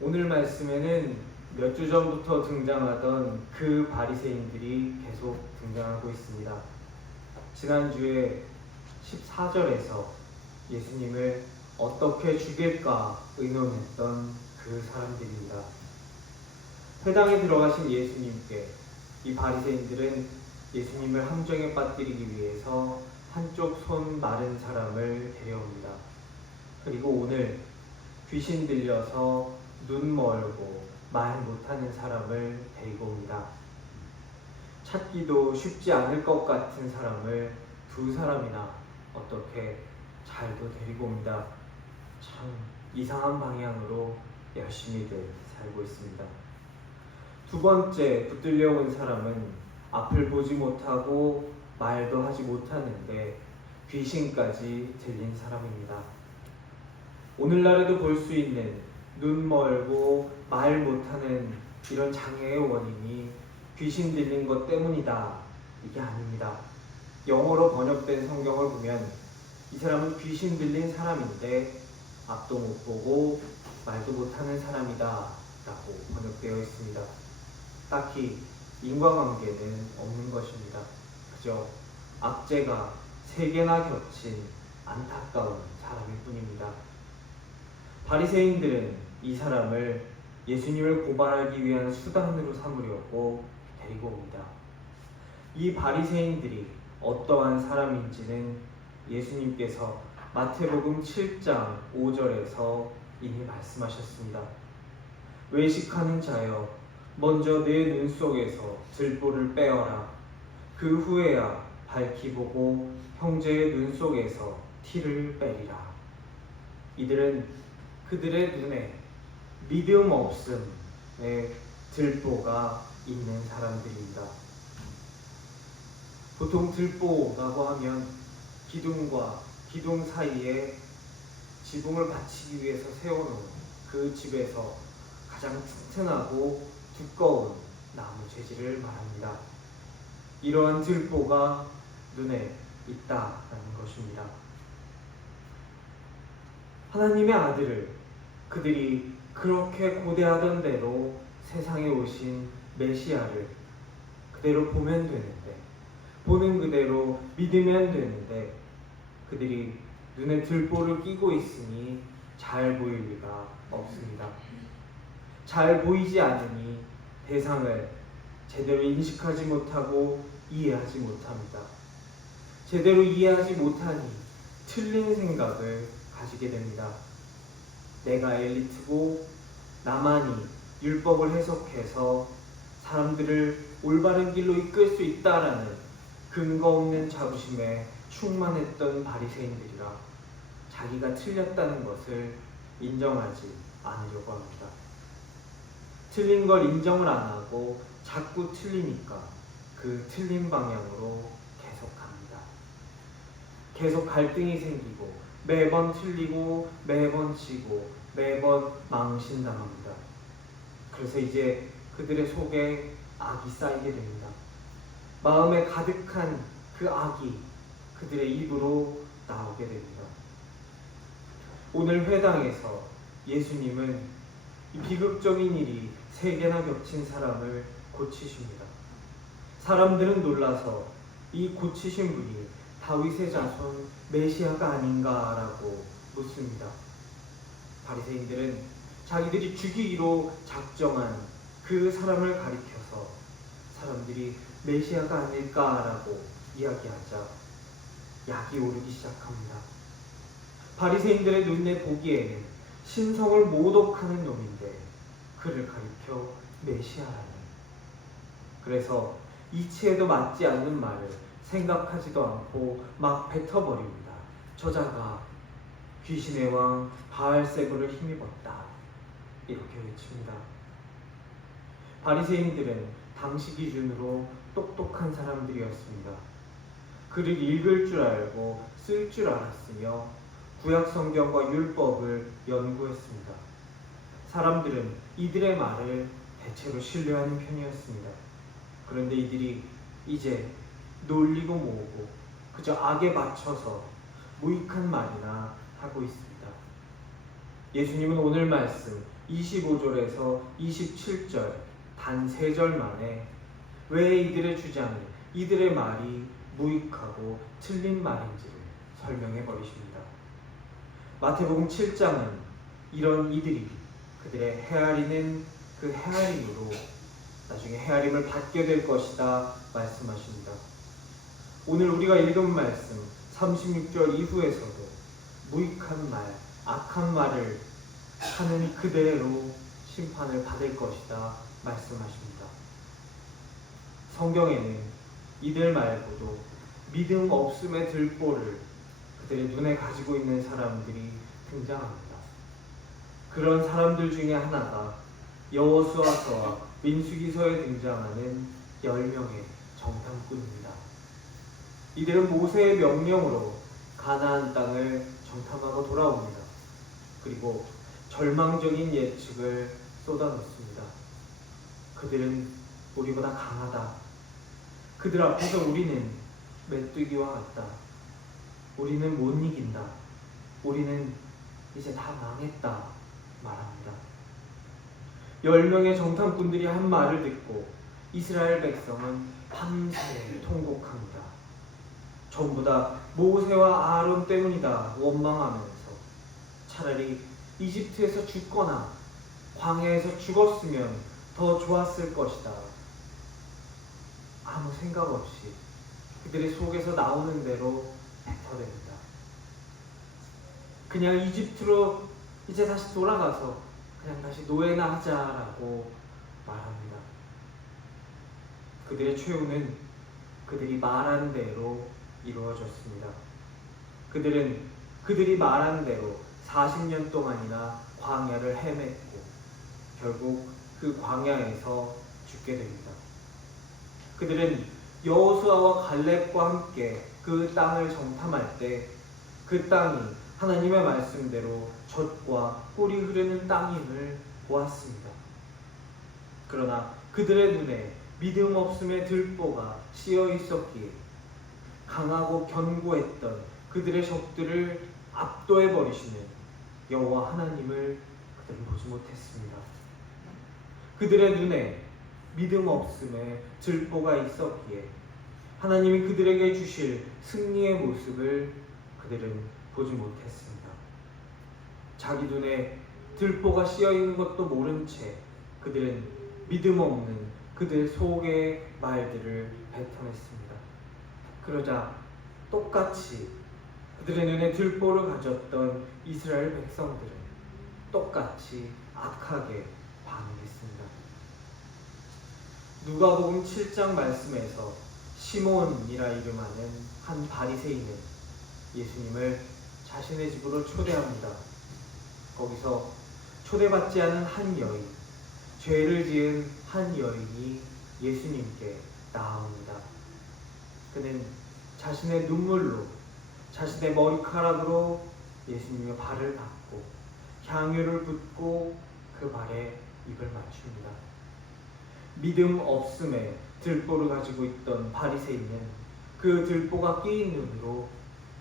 오늘 말씀에는 몇 주 전부터 등장하던 그 바리새인들이 계속 등장하고 있습니다. 지난주에 14절에서 예수님을 어떻게 죽일까 의논했던 그 사람들입니다. 회당에 들어가신 예수님께 이 바리새인들은 예수님을 함정에 빠뜨리기 위해서 한쪽 손 마른 사람을 데려옵니다. 그리고 오늘 귀신 들려서 눈 멀고 말 못하는 사람을 데리고 옵니다. 찾기도 쉽지 않을 것 같은 사람을 두 사람이나 어떻게 잘도 데리고 옵니다. 참 이상한 방향으로 열심히들 살고 있습니다. 두 번째 붙들려 온 사람은 앞을 보지 못하고 말도 하지 못하는데 귀신까지 들린 사람입니다. 오늘날에도 볼 수 있는 눈 멀고 말 못하는 이런 장애의 원인이 귀신 들린 것 때문이다. 이게 아닙니다. 영어로 번역된 성경을 보면 이 사람은 귀신 들린 사람인데 앞도 못 보고 말도 못하는 사람이다 라고 번역되어 있습니다. 딱히 인과관계는 없는 것입니다. 그저 악재가 3개나 겹친 안타까운 사람일 뿐입니다. 바리새인들은 이 사람을 예수님을 고발하기 위한 수단으로 삼으려고 데리고 옵니다. 이 바리새인들이 어떠한 사람인지는 예수님께서 마태복음 7장 5절에서 이미 말씀하셨습니다. 외식하는 자여, 먼저 내 눈 속에서 들보를 빼어라. 그 후에야 밝히 보고 형제의 눈 속에서 티를 빼리라. 이들은 그들의 눈에 믿음 없음의 들보가 있는 사람들입니다. 보통 들보라고 하면 기둥과 기둥 사이에 지붕을 받치기 위해서 세워놓은 그 집에서 가장 튼튼하고 두꺼운 나무 재질을 말합니다. 이러한 들보가 눈에 있다라는 것입니다. 하나님의 아들을 그들이 그렇게 고대하던 대로 세상에 오신 메시아를 그대로 보면 되는데, 보는 그대로 믿으면 되는데, 그들이 눈에 들보를 끼고 있으니 잘 보일 리가 없습니다. 잘 보이지 않으니 대상을 제대로 인식하지 못하고 이해하지 못합니다. 제대로 이해하지 못하니 틀린 생각을 가지게 됩니다. 내가 엘리트고 나만이 율법을 해석해서 사람들을 올바른 길로 이끌 수 있다라는 근거 없는 자부심에 충만했던 바리새인들이라 자기가 틀렸다는 것을 인정하지 않으려고 합니다. 틀린 걸 인정을 안 하고 자꾸 틀리니까 그 틀린 방향으로 계속 갑니다. 계속 갈등이 생기고 매번 틀리고 매번 지고 매번 망신당합니다. 그래서 이제 그들의 속에 악이 쌓이게 됩니다. 마음에 가득한 그 악이 그들의 입으로 나오게 됩니다. 오늘 회당에서 예수님은 이 비극적인 일이 3개나 겹친 사람을 고치십니다. 사람들은 놀라서 이 고치신 분이 다윗의 자손 메시아가 아닌가라고 묻습니다. 바리새인들은 자기들이 죽이기로 작정한 그 사람을 가리켜서 사람들이 메시아가 아닐까라고 이야기하자 약이 오르기 시작합니다. 바리새인들의 눈에 보기에는 신성을 모독하는 놈인데 그를 가리켜 메시아라니. 그래서 이치에도 맞지 않는 말을 생각하지도 않고 막 뱉어버립니다. 저자가 귀신의 왕 바알세불을 힘입었다. 이렇게 외칩니다. 바리새인들은 당시 기준으로 똑똑한 사람들이었습니다. 글을 읽을 줄 알고 쓸 줄 알았으며 구약 성경과 율법을 연구했습니다. 사람들은 이들의 말을 대체로 신뢰하는 편이었습니다. 그런데 이들이 이제 놀리고 모으고 그저 악에 맞춰서 무익한 말이나 하고 있습니다. 예수님은 오늘 말씀 25절에서 27절 단 3절 만에 왜 이들의 주장이, 이들의 말이 무익하고 틀린 말인지를 설명해 버리십니다. 마태복음 7장은 이런 이들이 그들의 헤아리는 그 헤아림으로 나중에 헤아림을 받게 될 것이다 말씀하십니다. 오늘 우리가 읽은 말씀 36절 이후에서도 무익한 말, 악한 말을 하는 그대로 심판을 받을 것이다 말씀하십니다. 성경에는 이들 말고도 믿음 없음의 들보를 그들의 눈에 가지고 있는 사람들이 등장합니다. 그런 사람들 중에 하나가 여호수아서와 민수기서에 등장하는 10명의 정탐꾼입니다. 이들은 모세의 명령으로 가나안 땅을 정탐하고 돌아옵니다. 그리고 절망적인 예측을 쏟아놓습니다. 그들은 우리보다 강하다. 그들 앞에서 우리는 메뚜기와 같다. 우리는 못 이긴다. 우리는 이제 다 망했다 말합니다. 10명의 정탐꾼들이 한 말을 듣고 이스라엘 백성은 밤새 통곡합니다. 전부 다 모세와 아론 때문이다 원망하면서 차라리 이집트에서 죽거나 광야에서 죽었으면 더 좋았을 것이다. 아무 생각 없이 그들의 속에서 나오는 대로 뱉어댑니다. 그냥 이집트로 이제 다시 돌아가서 그냥 다시 노예나 하자라고 말합니다. 그들의 최후는 그들이 말한 대로 이루어졌습니다. 그들은 그들이 말한 대로 40년 동안이나 광야를 헤맸고 결국 그 광야에서 죽게 됩니다. 그들은 여호수아와 갈렙과 함께 그 땅을 정탐할 때 그 땅이 하나님의 말씀대로 젖과 꿀이 흐르는 땅임을 보았습니다. 그러나 그들의 눈에 믿음 없음의 들보가 씌어 있었기에 강하고 견고했던 그들의 적들을 압도해 버리시는 여호와 하나님을 그들은 보지 못했습니다. 그들의 눈에 믿음 없음의 들보가 있었기에 하나님이 그들에게 주실 승리의 모습을 그들은 보지 못했습니다. 자기 눈에 들보가 씌어 있는 것도 모른 채 그들은 믿음 없는 그들 속의 말들을 뱉어냈습니다. 그러자 똑같이 그들의 눈에 들보를 가졌던 이스라엘 백성들은 똑같이 악하게 반응했습니다. 누가복음 7장 말씀에서 시몬이라 이름하는 한 바리새인은 예수님을 자신의 집으로 초대합니다. 거기서 초대받지 않은 한 여인, 죄를 지은 한 여인이 예수님께 나옵니다. 그는 자신의 눈물로, 자신의 머리카락으로 예수님의 발을 닦고 향유를 붓고 그 발에 입을 맞춥니다. 믿음 없음에 들보를 가지고 있던 바리새인은 그 들보가 끼인 눈으로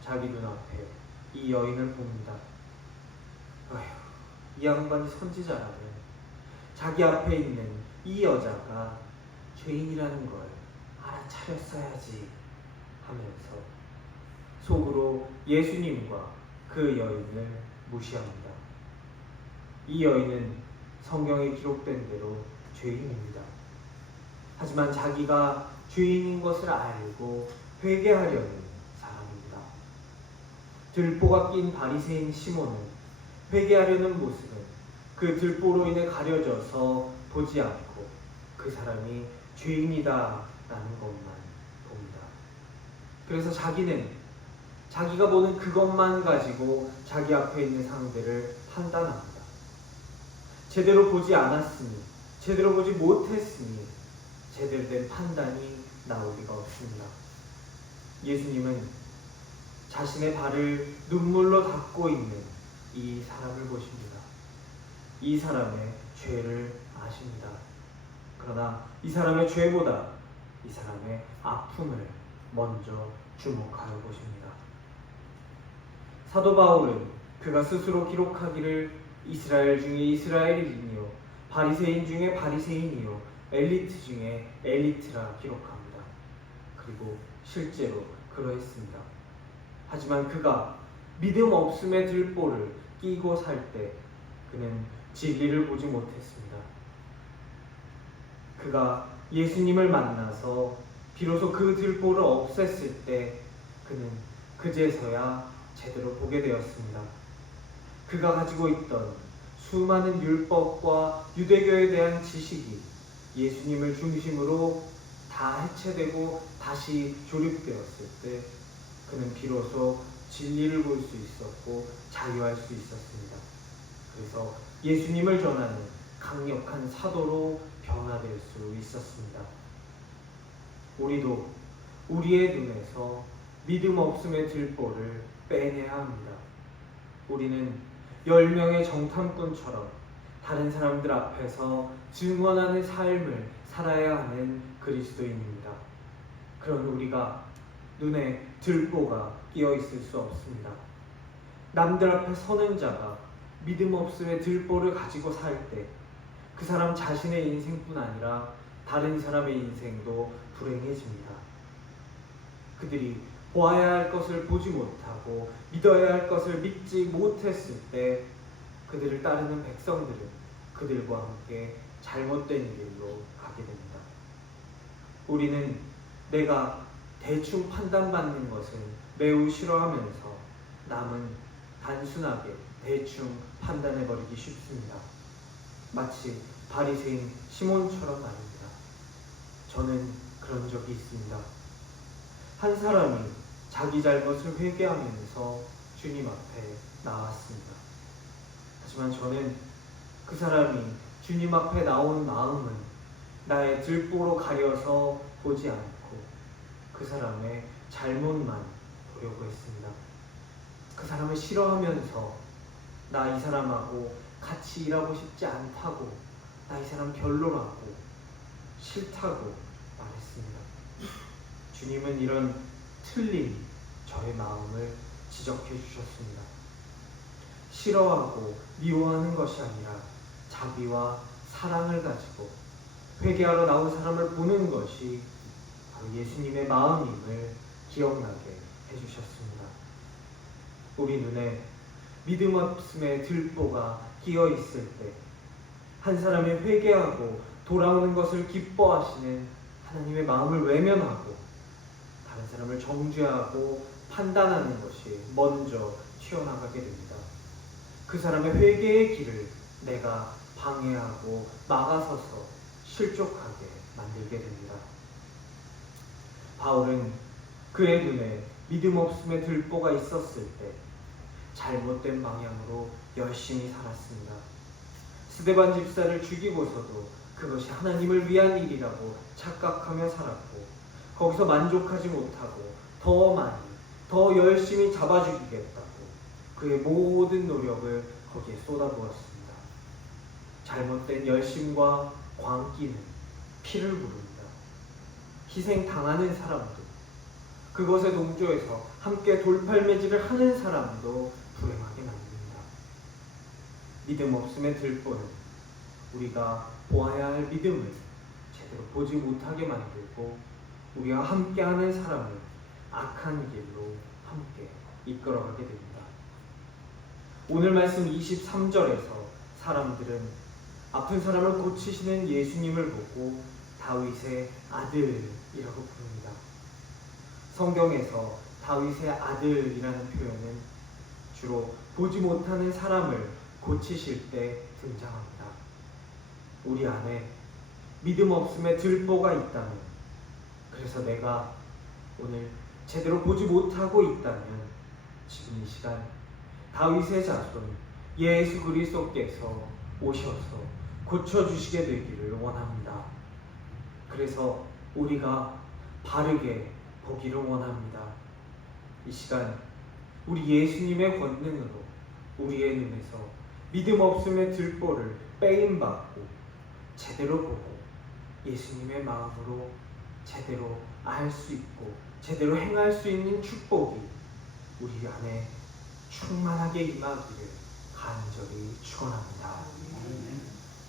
자기 눈앞에 이 여인을 봅니다. 어휴, 이 양반이 선지자라면 자기 앞에 있는 이 여자가 죄인이라는 걸 알아차렸어야지 하면서 속으로 예수님과 그 여인을 무시합니다. 이 여인은 성경에 기록된 대로 죄인입니다. 하지만 자기가 죄인인 것을 알고 회개하려는 사람입니다. 들보가 낀 바리새인 시몬은 회개하려는 모습은 그 들보로 인해 가려져서 보지 않고 그 사람이 죄인이다라는 것만 봅니다. 그래서 자기는 자기가 보는 그것만 가지고 자기 앞에 있는 상대를 판단합니다. 제대로 보지 않았으니, 제대로 보지 못했으니 제대로 된 판단이 나올 리가 없습니다. 예수님은 자신의 발을 눈물로 닦고 있는 이 사람을 보십니다. 이 사람의 죄를 아십니다. 그러나 이 사람의 죄보다 이 사람의 아픔을 먼저 주목하여 보십니다. 사도 바울은 그가 스스로 기록하기를 이스라엘 중에 이스라엘인이요 바리새인 중에 바리새인이요 엘리트 중에 엘리트라 기록합니다. 그리고 실제로 그러했습니다. 하지만 그가 믿음 없음의 들보를 끼고 살 때 그는 진리를 보지 못했습니다. 그가 예수님을 만나서 비로소 그 들보를 없앴을 때 그는 그제서야 제대로 보게 되었습니다. 그가 가지고 있던 수많은 율법과 유대교에 대한 지식이 예수님을 중심으로 다 해체되고 다시 조립되었을 때 그는 비로소 진리를 볼 수 있었고 자유할 수 있었습니다. 그래서 예수님을 전하는 강력한 사도로 변화될 수 있었습니다. 우리도 우리의 눈에서 믿음 없음의 들보를 빼내야 합니다. 우리는 10명의 정탐꾼처럼 다른 사람들 앞에서 증언하는 삶을 살아야 하는 그리스도인입니다. 그런 우리가 눈에 들보가 끼어 있을 수 없습니다. 남들 앞에 서는 자가 믿음 없음의 들보를 가지고 살 때 그 사람 자신의 인생뿐 아니라 다른 사람의 인생도 불행해집니다. 그들이 보아야 할 것을 보지 못하고 믿어야 할 것을 믿지 못했을 때 그들을 따르는 백성들은 그들과 함께 잘못된 길로 가게 됩니다. 우리는 내가 대충 판단받는 것을 매우 싫어하면서 남은 단순하게 대충 판단해버리기 쉽습니다. 마치 바리새인 시몬처럼 말입니다. 저는 그런 적이 있습니다. 한 사람이 자기 잘못을 회개하면서 주님 앞에 나왔습니다. 하지만 저는 그 사람이 주님 앞에 나온 마음은 나의 들보로 가려서 보지 않고 그 사람의 잘못만 보려고 했습니다. 그 사람을 싫어하면서 나 이 사람하고 같이 일하고 싶지 않다고, 나 이 사람 별로라고, 싫다고 말했습니다. 주님은 이런 틀린 저의 마음을 지적해 주셨습니다. 싫어하고 미워하는 것이 아니라 자비와 사랑을 가지고 회개하러 나온 사람을 보는 것이 바로 예수님의 마음임을 기억나게 해주셨습니다. 우리 눈에 믿음 없음의 들보가 끼어 있을 때 한 사람이 회개하고 돌아오는 것을 기뻐하시는 하나님의 마음을 외면하고 다른 사람을 정죄하고 판단하는 것이 먼저 튀어나가게 됩니다. 그 사람의 회개의 길을 내가 방해하고 막아서서 실족하게 만들게 됩니다. 바울은 그의 눈에 믿음 없음의 들보가 있었을 때 잘못된 방향으로 열심히 살았습니다. 스데반 집사를 죽이고서도 그것이 하나님을 위한 일이라고 착각하며 살았고 거기서 만족하지 못하고 더 많이, 더 열심히 잡아 죽이겠다고 그의 모든 노력을 거기에 쏟아부었습니다. 잘못된 열심과 광기는 피를 부릅니다. 희생당하는 사람도, 그것에 동조해서 함께 돌팔매질을 하는 사람도 불행하게 만듭니다. 믿음 없음의 들보는 우리가 보아야 할 믿음을 제대로 보지 못하게 만들고 우리와 함께하는 사람을 악한 길로 함께 이끌어가게 됩니다. 오늘 말씀 23절에서 사람들은 아픈 사람을 고치시는 예수님을 보고 다윗의 아들이라고 부릅니다. 성경에서 다윗의 아들이라는 표현은 주로 보지 못하는 사람을 고치실 때 등장합니다. 우리 안에 믿음 없음의 들보가 있다면, 그래서 내가 오늘 제대로 보지 못하고 있다면 지금 이 시간 다윗의 자손 예수 그리스도께서 오셔서 고쳐주시게 되기를 원합니다. 그래서 우리가 바르게 보기를 원합니다. 이 시간 우리 예수님의 권능으로 우리의 눈에서 믿음 없음의 들보를 빼임받고 제대로 보고 예수님의 마음으로 제대로 알 수 있고 제대로 행할 수 있는 축복이 우리 안에 충만하게 임하기를 간절히 축원합니다.